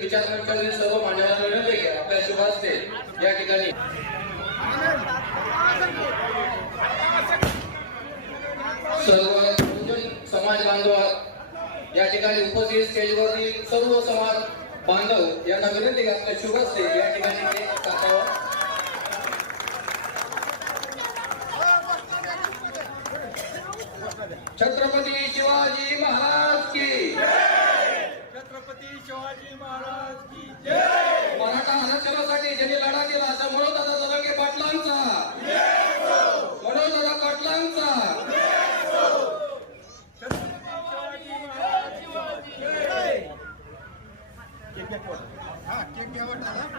विचार मंचावरील सर्व मान्यवरांना विनंती आहे आपल्या शुभ हस्ते या ठिकाणी सर्व समाज बांधव या ठिकाणी उपस्थित स्टेजवरील सर्व समाज बांधव यांना विनंती आहे आपल्या शुभ हस्ते या ठिकाणी